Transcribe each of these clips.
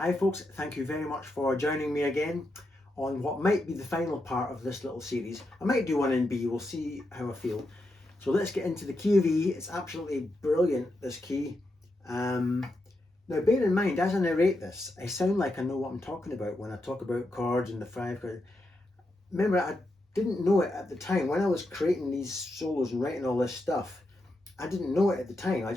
Hi folks, thank you very much for joining me again on what might be the final part of this little series. I might do one in B, we'll see how I feel. So let's get into the key of E. It's absolutely brilliant, this key. Now bear in mind, as I narrate this, I sound like I know what I'm talking about when I talk about chords and the 5 chords. Remember, I didn't know it at the time. When I was creating these solos and writing all this stuff, I didn't know it at the time. I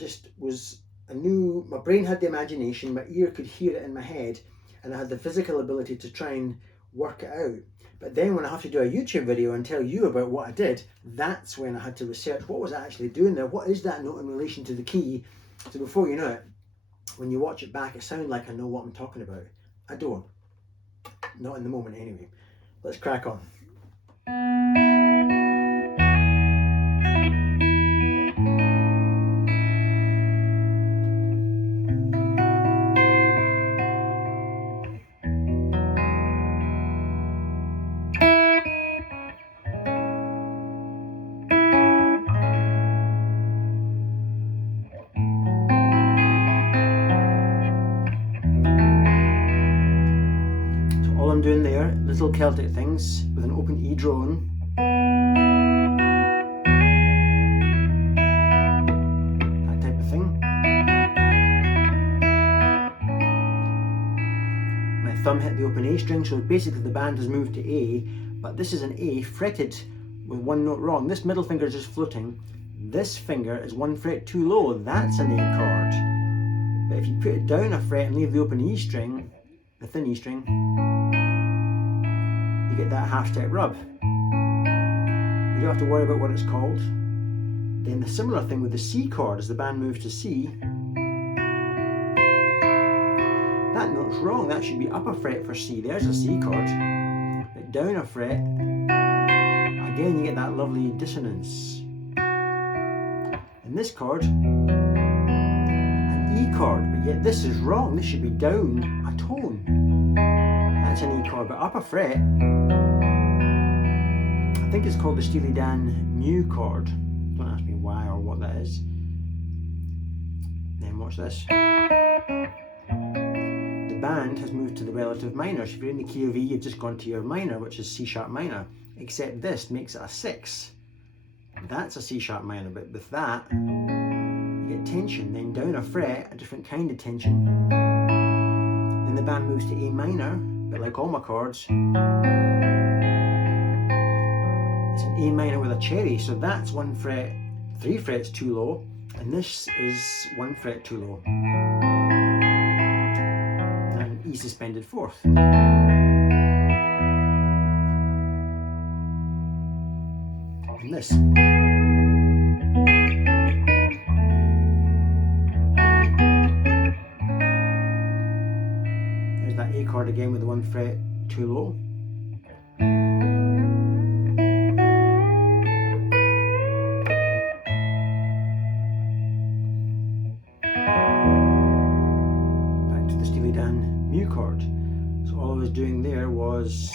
knew my brain had the imagination, my ear could hear it in my head, and I had the physical ability to try and work it out. But then when I have to do a YouTube video and tell you about what I did, that's when I had to research what was I actually doing there, what is that note in relation to the key. So before you know it, when you watch it back, it sounds like I know what I'm talking about. I don't. Not in the moment anyway. Let's crack on. All I'm doing there, little Celtic things with an open E drone. That type of thing. My thumb hit the open A string, so basically the band has moved to A, but this is an A fretted with one note wrong. This middle finger is just floating. This finger is 1 fret too low. That's an A chord. But if you put it down a fret and leave the open E string, the thin E string, you get that half step rub. You don't have to worry about what it's called. Then the similar thing with the C chord as the band moves to C. That note's wrong, that should be up a fret for C. There's a C chord. But down a fret, again you get that lovely dissonance. In this chord, an E chord, but yet this is wrong. This should be down a tone. That's an E chord, but up a fret. I think it's called the Steely Dan mu chord. Don't ask me why or what that is. Then watch this. The band has moved to the relative minor. So if you're in the key of E, you've just gone to your minor, which is C sharp minor. Except this makes it a 6. That's a C sharp minor, but with that, you get tension. Then down a fret, a different kind of tension. Then the band moves to A minor, but like all my chords, it's an A minor with a cherry, so that's 1 fret, 3 frets too low, and this is 1 fret too low. And E suspended 4th. And this. There's that A chord again with the 1 fret too low. Mu chord. So all I was doing there was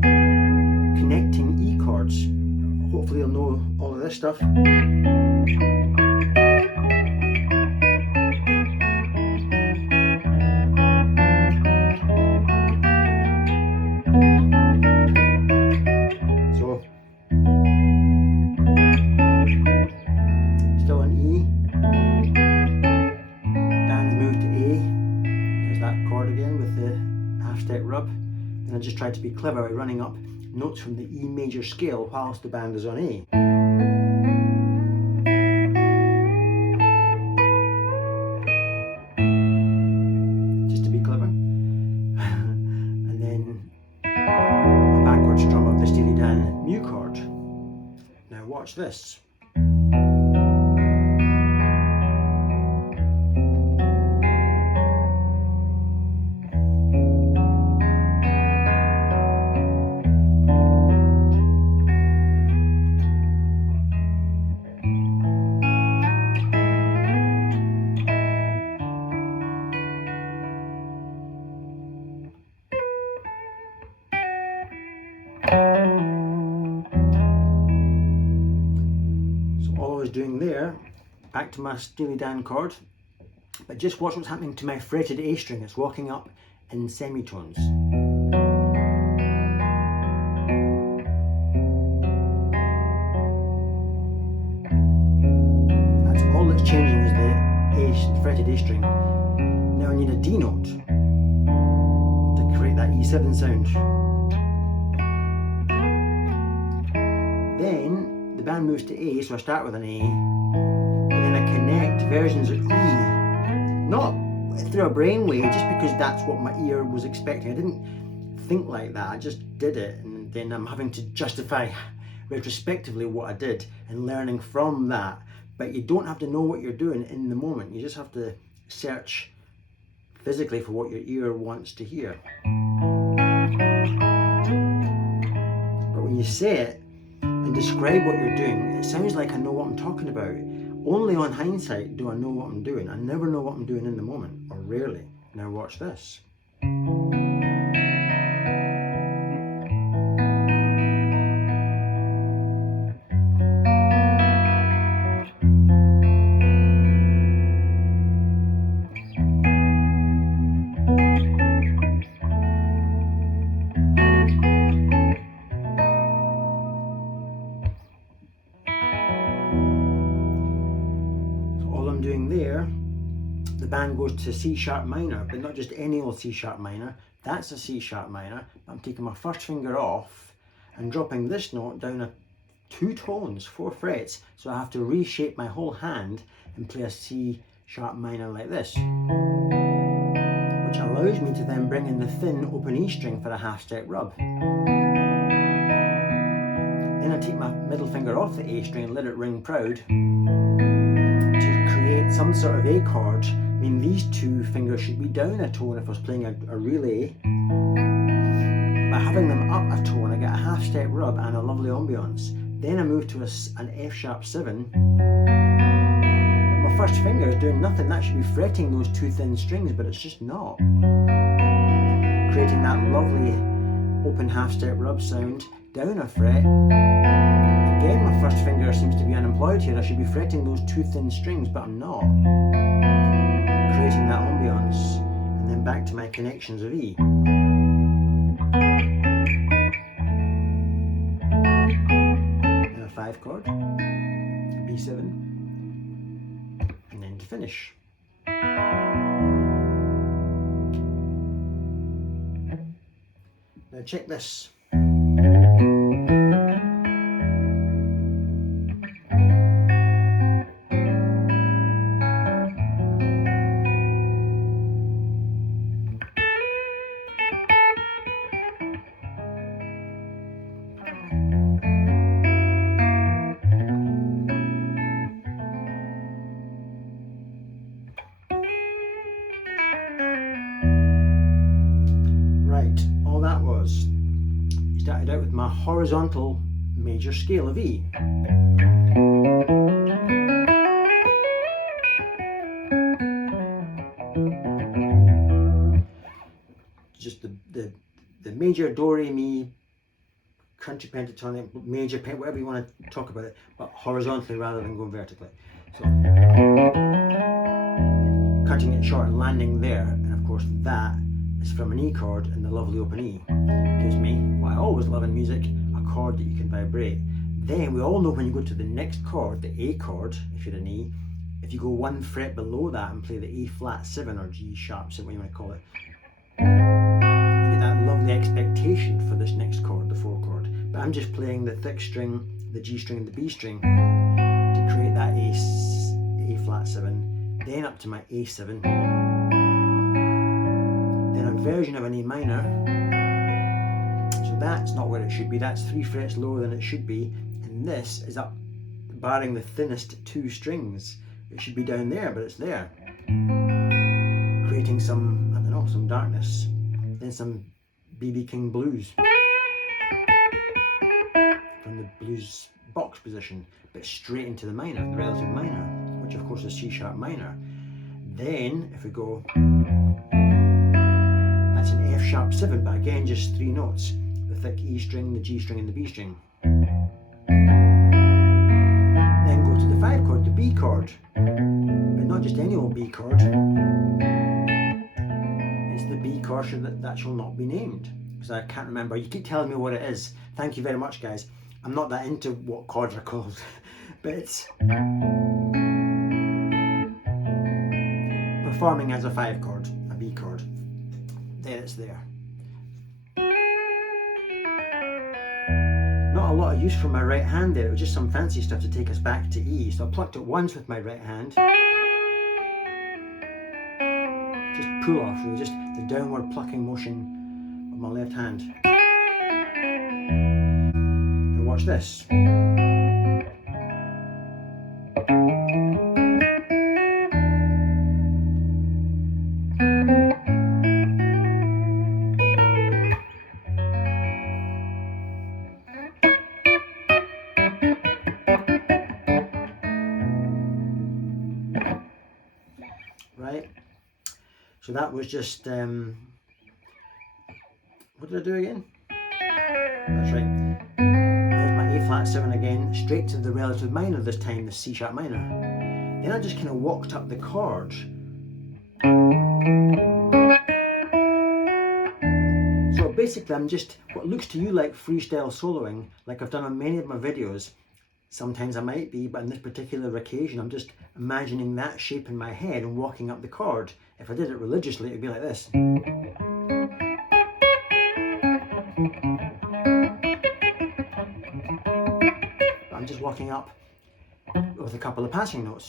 connecting E chords. Hopefully you'll know all of this stuff. So still an E. Dan's moved to A. That chord again with the half step rub. Then I just tried to be clever by running up notes from the E major scale whilst the band is on A. Just to be clever. And then a backwards strum of the Steely Dan mu chord. Now watch this. Doing there, back to my Steely Dan chord, but just watch what's happening to my fretted A string. It's walking up in semitones. That's all that's changing is the fretted A string. Now I need a D note to create that E7 sound. Then the band moves to A, so I start with an A, and then I connect versions of E, not through a brainwave, just because that's what my ear was expecting. I didn't think like that, I just did it, and then I'm having to justify retrospectively what I did and learning from that. But you don't have to know what you're doing in the moment, you just have to search physically for what your ear wants to hear. But when you say it and describe what you're doing, it sounds like I know what I'm talking about. Only on hindsight do I know what I'm doing. I never know what I'm doing in the moment, or rarely. Now watch this. Doing there, the band goes to C sharp minor, but not just any old C sharp minor. That's a C sharp minor. I'm taking my first finger off and dropping this note down 2 tones, 4 frets, so I have to reshape my whole hand and play a C sharp minor like this, which allows me to then bring in the thin open E string for a half step rub. Then I take my middle finger off the A string and let it ring proud to create some sort of A chord. I mean, these 2 fingers should be down a tone if I was playing a real A. By having them up a tone, I get a half step rub and a lovely ambience. Then I move to an F sharp 7. And my first finger is doing nothing. That should be fretting those 2 thin strings, but it's just not. Creating that lovely open half step rub sound down a fret. Again, my first finger seems to be unemployed here. I should be fretting those 2 thin strings, but I'm not. Creating that ambience, and then back to my connections of E. Then a 5 chord, B7, and then to finish. Now check this. All that was, you started out with my horizontal major scale of E. Just the major do re mi country pentatonic major whatever you want to talk about it, but horizontally rather than going vertically. So cutting it short and landing there, and of course that is from an E chord in the lovely open E. Gives me what I always love in music, a chord that you can vibrate. Then we all know when you go to the next chord, the A chord, if you're an E, if you go 1 fret below that and play the A flat 7 or G sharp 7, what you want to call it, you get that lovely expectation for this next chord, the 4 chord. But I'm just playing the thick string, the G string and the B string to create that A flat 7, then up to my A7, then a version of an A minor. So that's not where it should be, that's 3 frets lower than it should be, and this is up, barring the thinnest 2 strings. It should be down there, but it's there. Creating some, I don't know, some darkness. Then some B.B. King blues. From the blues box position, but straight into the minor, the relative minor, which of course is C sharp minor. Then, if we go, that's an F sharp 7, but again just 3 notes. The thick E string, the G string and the B string. Then go to the 5 chord, the B chord. But not just any old B chord. It's the B chord that shall not be named, because I can't remember. You keep telling me what it is. Thank you very much, guys. I'm not that into what chords are called, but it's performing as a 5 chord, a B chord. There, it's there. Not a lot of use for my right hand there. It was just some fancy stuff to take us back to E. So I plucked it once with my right hand. Just pull off, really, just the downward plucking motion of my left hand. Now watch this. Right, so that was just, what did I do again? That's right, there's my A flat 7 again, straight to the relative minor this time, the C sharp minor. Then I just kind of walked up the chords. So basically I'm just, what looks to you like freestyle soloing, like I've done on many of my videos. Sometimes I might be, but on this particular occasion, I'm just imagining that shape in my head and walking up the chord. If I did it religiously, it would be like this. But I'm just walking up with a couple of passing notes.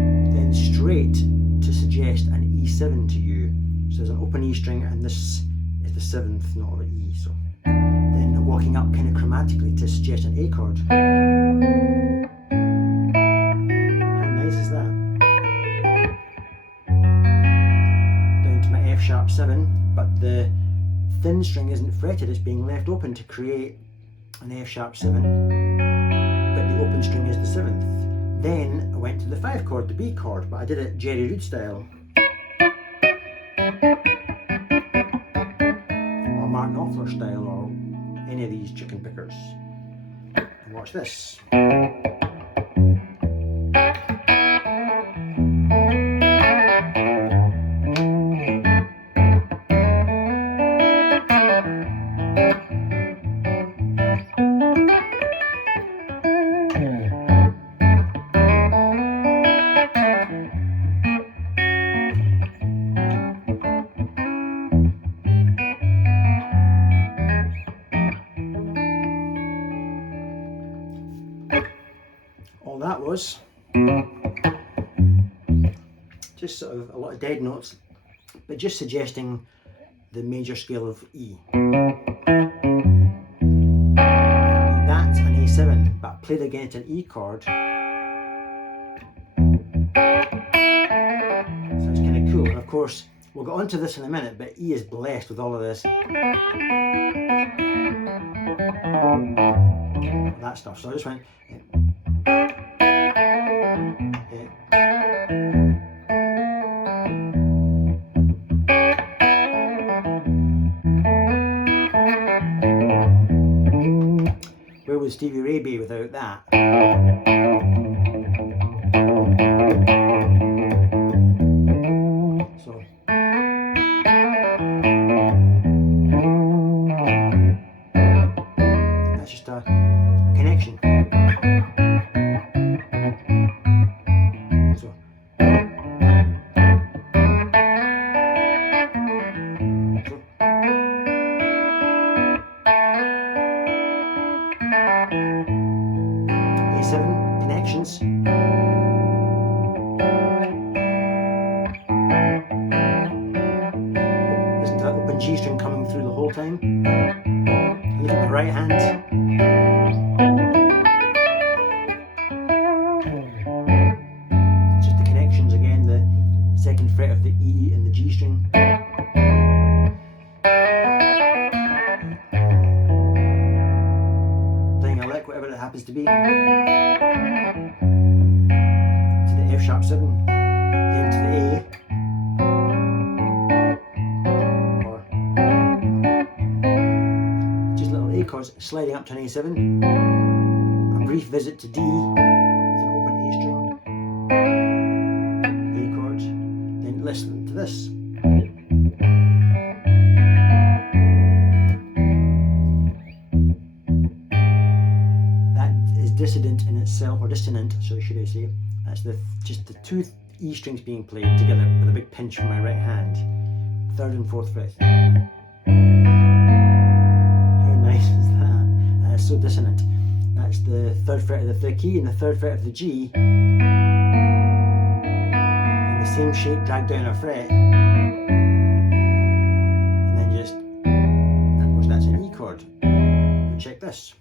Then straight to suggest an E7 to you. So there's an open E string, and this is the 7th note of an E. So then walking up kind of chromatically to suggest an A chord. How nice is that? Down to my F sharp 7, but the thin string isn't fretted, it's being left open to create an F sharp 7, but the open string is the 7th. Then I went to the 5 chord, the B chord, but I did it Jerry Reed style. Mark Knopfler style, or any of these chicken pickers. And watch this. All that was just sort of a lot of dead notes, but just suggesting the major scale of E. That's an A7, but played against an E chord. So it's kind of cool. And of course, we'll get onto this in a minute, but E is blessed with all of this. That stuff. So I just went. Where would Stevie Ray be without that? So that's just a connection. So A7 connections. Listen to that open G string coming through the whole time. And look at my right hand. It's just the connections again, the 2nd fret of the E and the G string. Playing a lick, whatever it happens to be. To the F sharp 7, then to the A. Or just little A chords sliding up to an A7. A brief visit to D with an open A string. listen to this. That is dissident in itself, or dissonant, so should I say. That's just the two E strings being played together with a big pinch from my right hand. 3rd and 4th fret. How nice is that? That is so dissonant. That's the 3rd fret of the fifth key and the 3rd fret of the G. In the same shape, drag down a fret. And then just, and of course that's an E chord. Now check this.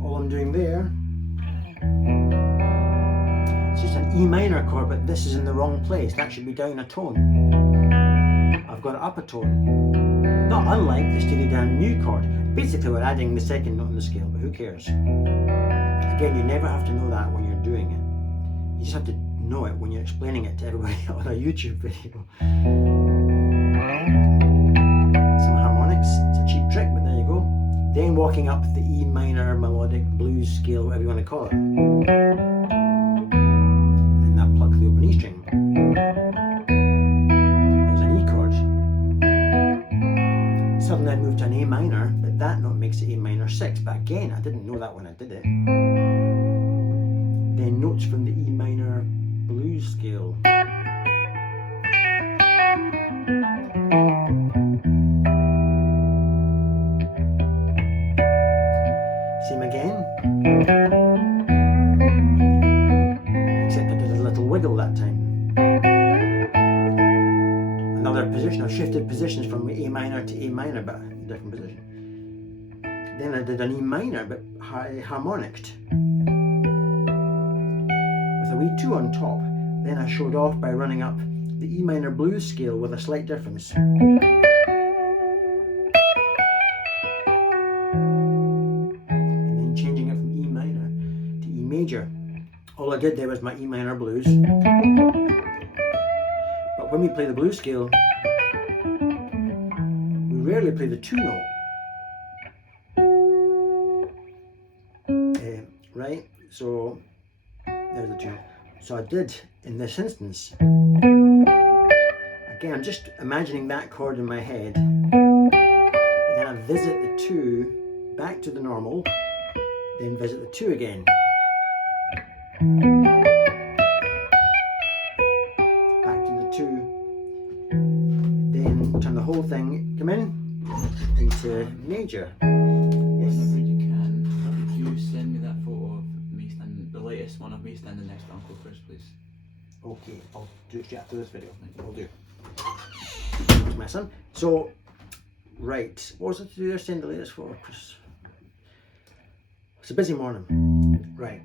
All I'm doing there, it's just an E minor chord, but this is in the wrong place. That should be down a tone. I've got it up a tone. Not unlike the steely Dan mu chord. Basically we're adding the 2nd note on the scale, but who cares? Again, you never have to know that when you're doing it. You just have to know it when you're explaining it to everybody on a YouTube video. Some harmonics, it's a cheap trick, but there you go. Then walking up the E minor melodic blues scale, whatever you want to call it. And that plucks the open E string. There's an E chord. Suddenly I moved to an A minor, but that note makes it A minor 6. But again, I didn't know that when I did it. Then notes from the E minor blues scale. Same again. Except I did a little wiggle that time. Another position. I've shifted positions from A minor to A minor, but a different position. Then I did an E minor, but harmonicked. With a wee 2 on top. Then I showed off by running up the E minor blues scale with a slight difference. And then changing it from E minor to E major. All I did there was my E minor blues. But when we play the blues scale, we rarely play the 2 note. Right? So there's the 2 note. So I did in this instance. Again, I'm just imagining that chord in my head. And then I visit the 2 back to the normal, then visit the 2 again. Back to the 2. Then turn the whole thing, come in, into major. Yes. Whenever you can, if you send me that photo of me standing, the latest one of me standing next to Uncle Chris, please. Okay, I'll do it straight after this video. I'll do. There's my son. So, right, what was it to do there? Send the latest photo, Chris. It's a busy morning. Right.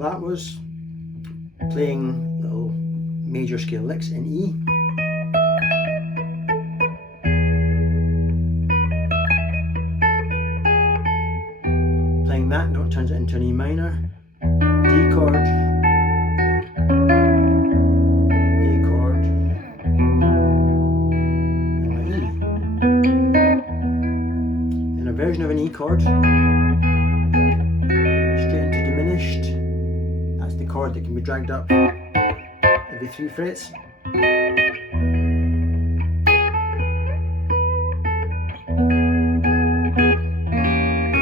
that was playing little major scale licks in E. Playing that note turns it into an E minor, D chord, A chord, and my E. Then a version of an E chord, straight into diminished. That's the chord that can be dragged up every 3 frets.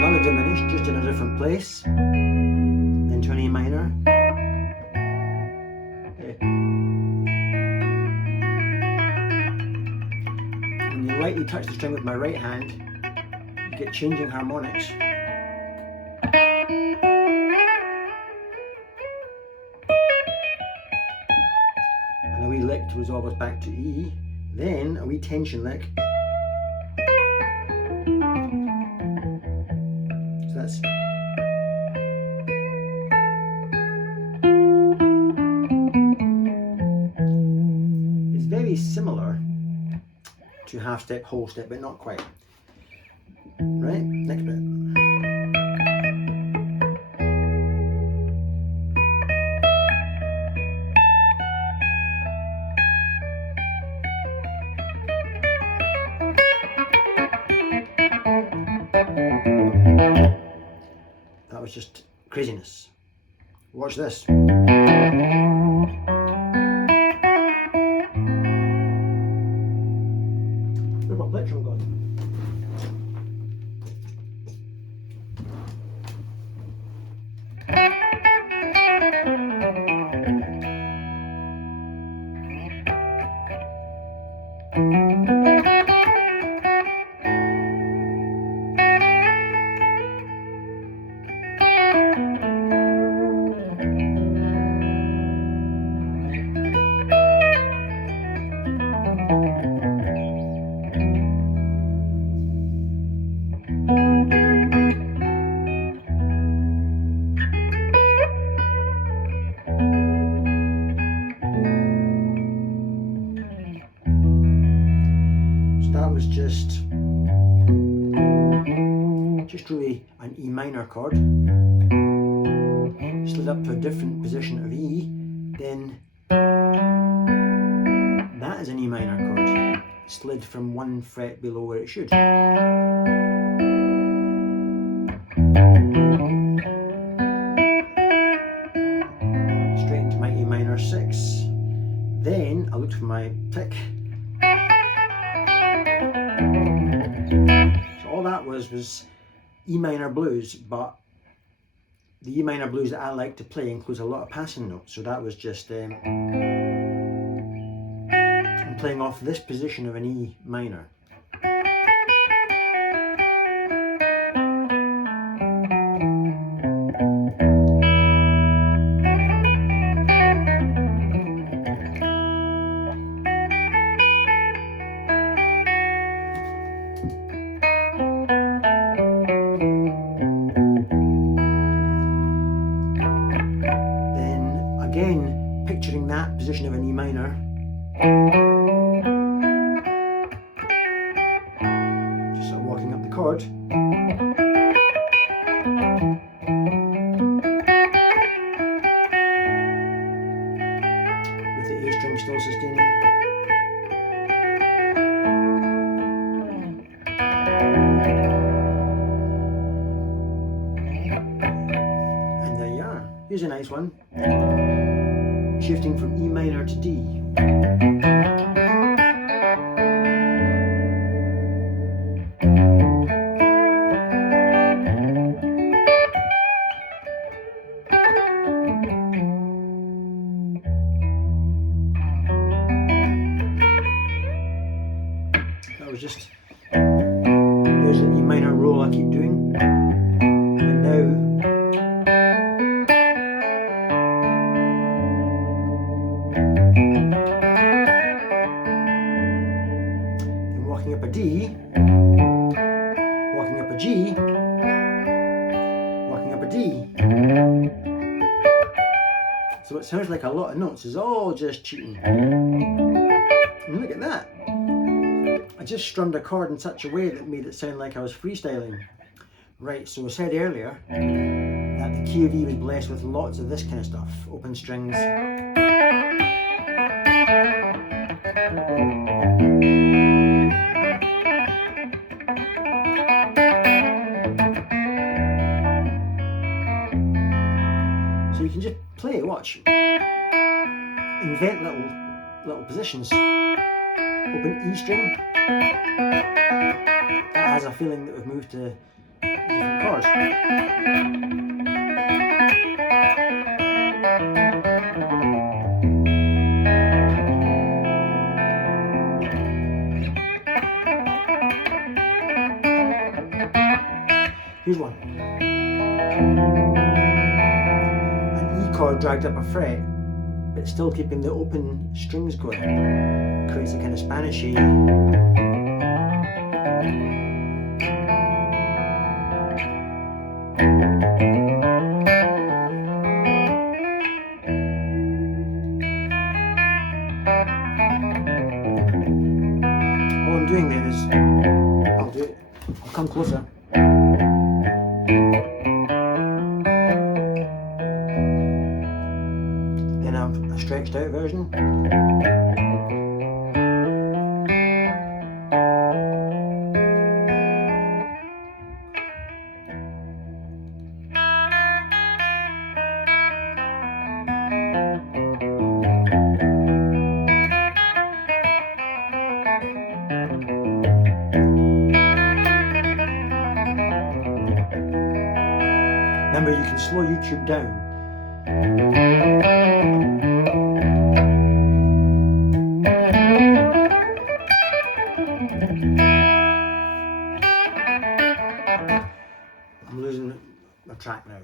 Another diminished, just in a different place, into an A minor. When you lightly touch the string with my right hand, you get changing harmonics. And a wee lick to resolve us back to E, then a wee tension lick. So that's it's very similar to half step, whole step, but not quite. Right, next bit. That was just craziness. Watch this. Where's my plectrum gone? That was just really an E minor chord, slid up to a different position of E, then that is an E minor chord, slid from 1 fret below where it should. Straight into my A minor 6. Then I looked for my pick. So all that was E minor blues, but the E minor blues that I like to play includes a lot of passing notes. So that was just I'm playing off this position of an E minor. Again, picturing that position of an E minor. Just sort of walking up the chord. With the A string still sustaining. And there you are. Here's a nice one. Shifting from E minor to D. That was just, there's an E minor roll I keep doing. And now walking up a D, walking up a G, walking up a D, So it sounds like a lot of notes is all just cheating. And look at that. I just strummed a chord in such a way that made it sound like I was freestyling. Right, so I said earlier that the key of E was blessed with lots of this kind of stuff. Open strings. So you can just play it, watch. Invent little positions. Open E string. That has a feeling that we've moved to different chords. Here's one. An E chord dragged up a fret, but still keeping the open strings going. Creates a kind of Spanishy. All I'm doing then is, I'll do it, I'll come closer. Then I've a stretched out version. Remember, you can slow YouTube down. I'm losing my track now.